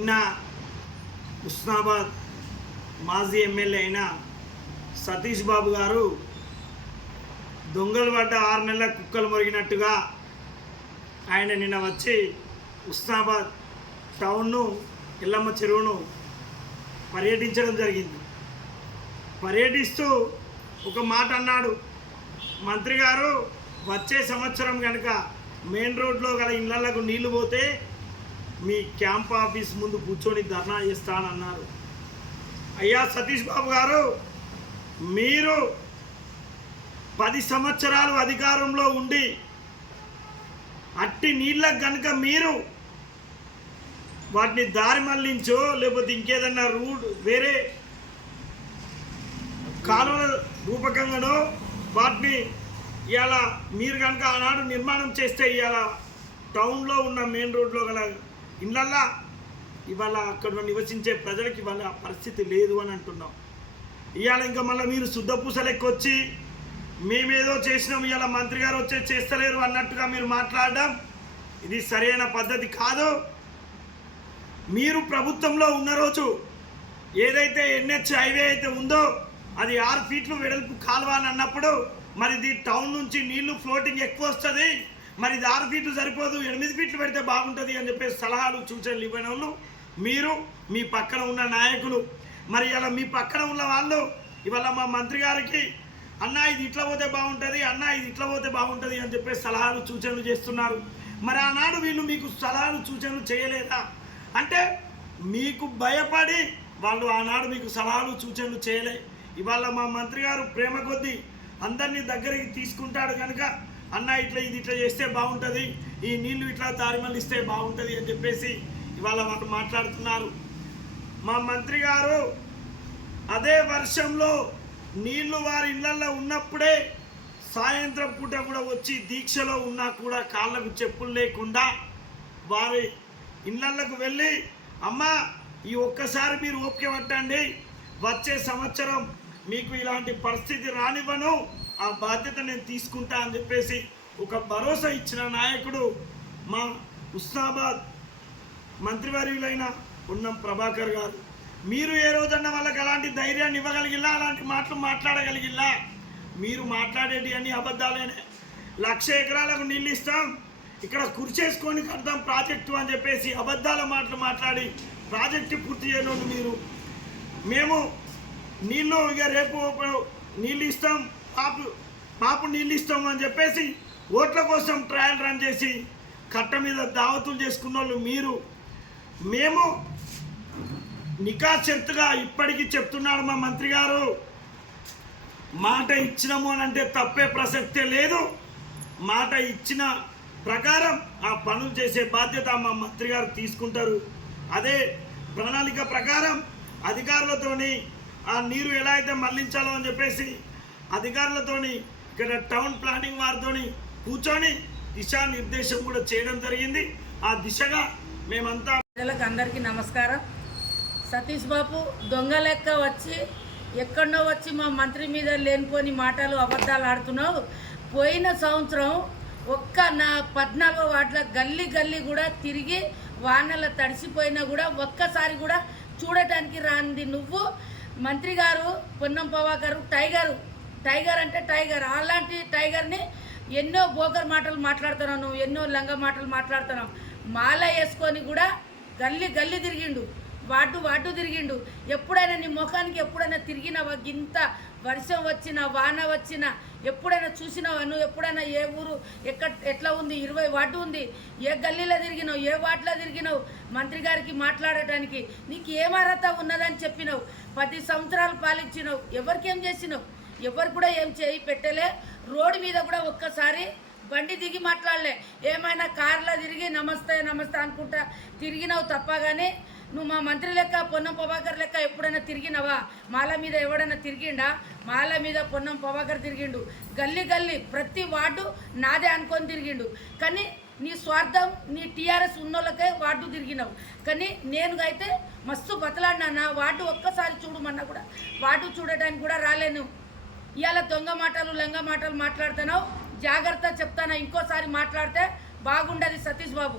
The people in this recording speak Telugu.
నిన్న హుస్నాబాద్ మాజీ ఎమ్మెల్యే అయిన సతీష్ బాబు గారు దొంగలు పడ్డ 6 నెలల కుక్కలు మొరిగినట్టుగా ఆయన నిన్న వచ్చి హుస్నాబాద్ టౌన్ను ఎల్లమ్మ చెరువును పర్యటించడం జరిగింది. పర్యటిస్తూ ఒక మాట అన్నాడు, మంత్రి గారు వచ్చే సంవత్సరం కనుక మెయిన్ రోడ్లో గల ఇళ్లకు నీళ్లు పోతే మీ క్యాంప్ ఆఫీస్ ముందు కూర్చొని ధర్నా చేస్తానన్నారు. అయ్యా సతీష్ బాబు గారు, మీరు 10 సంవత్సరాలు అధికారంలో ఉండి అట్టి నీళ్ళకు కనుక మీరు వాటిని దారి మళ్లించో లేకపోతే ఇంకేదన్నా వేరే కాలువల రూపకంగానో వాటిని ఇవాళ మీరు కనుక ఆనాడు నిర్మాణం చేస్తే ఇవాళ టౌన్లో ఉన్న మెయిన్ రోడ్లో గల ఇళ్ళల్లా ఇవాళ అక్కడ నివసించే ప్రజలకి ఇవాళ పరిస్థితి లేదు అని అంటున్నాం. ఇవాళ ఇంకా మళ్ళీ మీరు శుద్ధపూసలెక్కొచ్చి మేమేదో చేసినాం ఇవాళ మంత్రి గారు వచ్చే చేస్తలేరు అన్నట్టుగా మీరు మాట్లాడడం ఇది సరైన పద్ధతి కాదు. మీరు ప్రభుత్వంలో ఉన్న రోజు ఏదైతే NH హైవే అయితే ఉందో అది 6 ఫీట్లు వెడల్పు కాలువ అని అన్నప్పుడు మరి ఇది టౌన్ నుంచి నీళ్లు ఫ్లోటింగ్ ఎక్కువ వస్తుంది, మరి ఇది 6 ఫీట్లు సరిపోదు 8 ఫీట్లు పెడితే బాగుంటుంది అని చెప్పేసి సలహాలు సూచనలు ఇవ్వని వాళ్ళు మీరు, మీ పక్కన ఉన్న నాయకులు. మరి ఇలా మీ పక్కన ఉన్న వాళ్ళు ఇవాళ మా మంత్రి గారికి అన్న ఇది ఇట్లా పోతే బాగుంటుంది, అన్న ఇది ఇట్లా పోతే బాగుంటుంది అని చెప్పేసి సలహాలు సూచనలు చేస్తున్నారు. మరి ఆనాడు వీళ్ళు మీకు సలహాలు సూచనలు చేయలేదా? అంటే మీకు భయపడి వాళ్ళు ఆనాడు మీకు సలహాలు సూచనలు చేయలే. ఇవాళ మా మంత్రి గారు ప్రేమ కొద్దీ అందరినీ దగ్గరికి తీసుకుంటాడు కనుక అన్న ఇట్లా ఇది ఇట్లా చేస్తే బాగుంటుంది, ఈ నీళ్లు ఇట్లా దారి మళ్ళిస్తే బాగుంటుంది అని చెప్పేసి ఇవాళ వాళ్ళు మాట్లాడుతున్నారు. మా మంత్రి గారు అదే వర్షంలో నీళ్లు వారి ఇళ్లలో ఉన్నప్పుడే సాయంత్రం పూట కూడా వచ్చి దీక్షలో ఉన్నా కూడా కాళ్ళకు చెప్పులు లేకుండా వారి ఇళ్లకు వెళ్ళి అమ్మ ఈ ఒక్కసారి మీరు ఓపిక పట్టండి, వచ్చే సంవత్సరం మీకు ఇలాంటి పరిస్థితి రానివ్వను, ఆ బాధ్యత నేను తీసుకుంటా అని చెప్పేసి ఒక భరోసా ఇచ్చిన నాయకుడు మా హుస్నాబాద్ మంత్రివర్యులైన పొన్నం ప్రభాకర్ గారు. మీరు ఏ రోజన్నా వాళ్ళకి అలాంటి ధైర్యాన్ని ఇవ్వగలిగిలా, అలాంటి మాటలు మాట్లాడగలిగిలా? మీరు మాట్లాడేటి అన్ని అబద్ధాలేనే. 1,00,000 ఎకరాలకు నీళ్ళు ఇస్తాం, ఇక్కడ కుర్చేసుకొని కడతాం ప్రాజెక్టు అని చెప్పేసి అబద్ధాల మాటలు మాట్లాడి ప్రాజెక్టు పూర్తి చేయడం మీరు. మేము నీళ్ళు ఇక రేపు నీళ్ళు ఇస్తాం, పాపు నీళ్ళు ఇస్తాం అని చెప్పేసి ఓట్ల కోసం ట్రయల్ రన్ చేసి కట్ట మీద దావతులు చేసుకున్న వాళ్ళు మీరు. మేము నికాచెత్తుగా ఇప్పటికీ చెప్తున్నాడు మా మంత్రి గారు, మాట ఇచ్చినాము అని అంటే తప్పే ప్రసక్తే లేదు. మాట ఇచ్చిన ప్రకారం ఆ పనులు చేసే బాధ్యత మా మంత్రి గారు తీసుకుంటారు. అదే ప్రణాళిక ప్రకారం అధికారులతోని ఆ నీరు ఎలా అయితే మళ్లించాలో అని చెప్పేసి అధికారులతోని ఇక్కడ టౌన్ ప్లానింగ్ వారితోని కూర్చొని దిశానిర్దేశం కూడా చేయడం జరిగింది. ఆ దిశగా మేమంతా అందరికీ నమస్కారం. సతీష్ బాబు దొంగ లెక్క వచ్చి ఎక్కడో వచ్చి మా మంత్రి మీద లేనిపోని మాటలు అబద్ధాలు ఆడుతున్నావు. పోయిన సంవత్సరం నా 14 వార్డుల గల్లీ కూడా తిరిగి వానల తడిసిపోయినా కూడా ఒక్కసారి కూడా చూడటానికి రాంది నువ్వు. మంత్రి గారు పొన్నం ప్రభాకర్ టైగర్ అంటే టైగర్, అలాంటి టైగర్ని ఎన్నో బోకర్ మాటలు మాట్లాడుతున్నావు నువ్వు, ఎన్నో లంగ మాటలు మాట్లాడుతున్నావు. మాల వేసుకొని కూడా గల్లీ తిరిగిండు, వాటు తిరిగిండు. ఎప్పుడైనా నీ ముఖానికి ఎప్పుడైనా తిరిగినావా? ఇంత వర్షం వచ్చినా వాన వచ్చినా ఎప్పుడైనా చూసినావా? నువ్వు ఎప్పుడైనా ఏ ఊరు ఎట్లా ఉంది? 20 వార్డు ఉంది. ఏ గల్లీలో తిరిగినావు? ఏ వార్డులో తిరిగినావు? మంత్రి గారికి మాట్లాడటానికి నీకు ఏం అర్హత ఉన్నదని చెప్పినావు. 10 సంవత్సరాలు పాలించినావు. ఎవరికేం చేసినావు? ఎవరు కూడా ఏం చేయి పెట్టలే. రోడ్డు మీద కూడా ఒక్కసారి బండి దిగి మాట్లాడలే. ఏమైనా కార్లో తిరిగి నమస్తే అనుకుంటా తిరిగినావు తప్ప. కానీ నువ్వు మా మంత్రి లెక్క పొన్నం ప్రభాకర్ లెక్క ఎప్పుడైనా తిరిగినావా? మాల మీద ఎవడైనా తిరిగిండా? మాల మీద పొన్నం ప్రభాకర్ తిరిగిండు. గల్లీ ప్రతి వార్డు నాదే అనుకొని తిరిగిండు. కానీ నీ స్వార్థం, నీ TRS ఉన్నోళ్ళకే వార్డు తిరిగినావు. కానీ నేను అయితే మస్తు బతలాడినా. నా వార్డు ఒక్కసారి చూడమన్నా కూడా వార్డు చూడటానికి కూడా రాలేను. ఇవాళ దొంగ మాటలు లంగ మాటలు మాట్లాడుతున్నావు. జాగ్రత్త చెప్తానా, ఇంకోసారి మాట్లాడితే బాగుండదు సతీష్ బాబు.